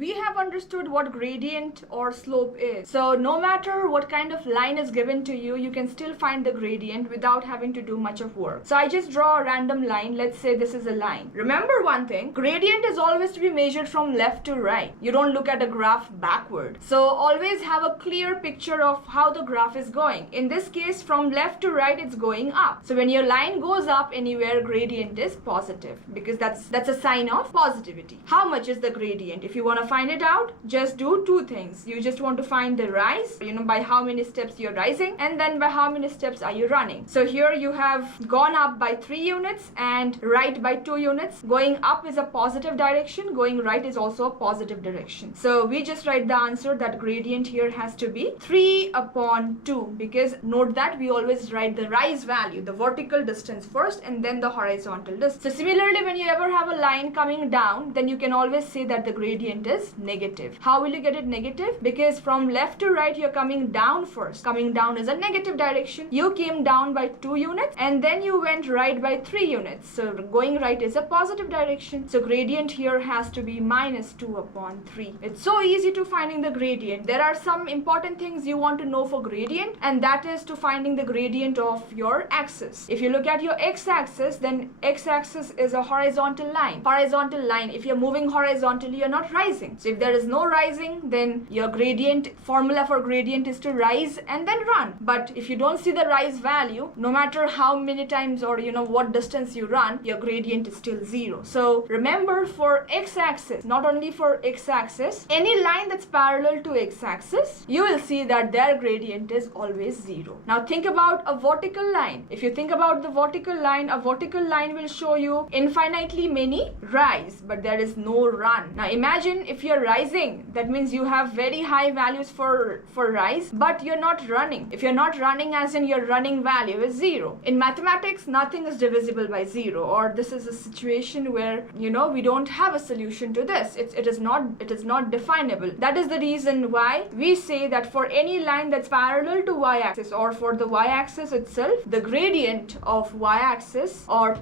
we have understood what gradient or slope is. So no matter what kind of line is given to you, you can still find the gradient without having to do much of work. So I just draw a random line. Let's say this is a line. Remember one thing, gradient is always to be measured from left to right. You don't look at a graph backward. So always have a clear picture of how the graph is going. In this case, from left to right, it's going up. So when your line goes up anywhere, gradient is positive because that's a sign of positivity. How much is the gradient? If you want to find it out, just do two things. You just want to find the rise, by how many steps you're rising, and then by how many steps are you running. So here you have gone up by 3 units and right by 2 units. Going up is a positive direction, going right is also a positive direction. So we just write the answer that gradient here has to be 3 upon 2, because note that we always write the rise value, the vertical distance first and then the horizontal distance. So similarly, when you ever have a line coming down, then you can always say that the gradient is negative. How will you get it negative? Because from left to right, you're coming down first. Coming down is a negative direction. You came down by 2 units and then you went right by 3 units. So going right is a positive direction. So gradient here has to be minus 2 upon 3. It's so easy to finding the gradient. There are some important things you want to know for gradient, and that is to finding the gradient of your axis. If you look at your x-axis, then x-axis is a horizontal line. Horizontal line, if you're moving horizontally, you're not rising. So if there is no rising, then your gradient formula for gradient is to rise and then run. But if you don't see the rise value, no matter how many times or what distance you run, your gradient is still 0. So remember, for x-axis, not only for x-axis, any line that's parallel to x-axis, you will see that their gradient is always 0. Now think about a vertical line. If you think about the vertical line, a vertical line will show you infinitely many rise, but there is no run. Now imagine if you're rising, that means you have very high values for rise, but you're not running. If you're not running, as in your running value is 0. In mathematics, nothing is divisible by 0, or this is a situation where we don't have a solution to this. It is not definable. That is the reason why we say that for any line that's parallel to y-axis, or for the y-axis itself, the gradient of y-axis or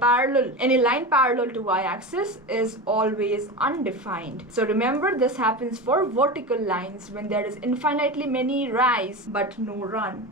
any line parallel to y-axis is always undefined. So remember, this happens for vertical lines when there is infinitely many rise but no run.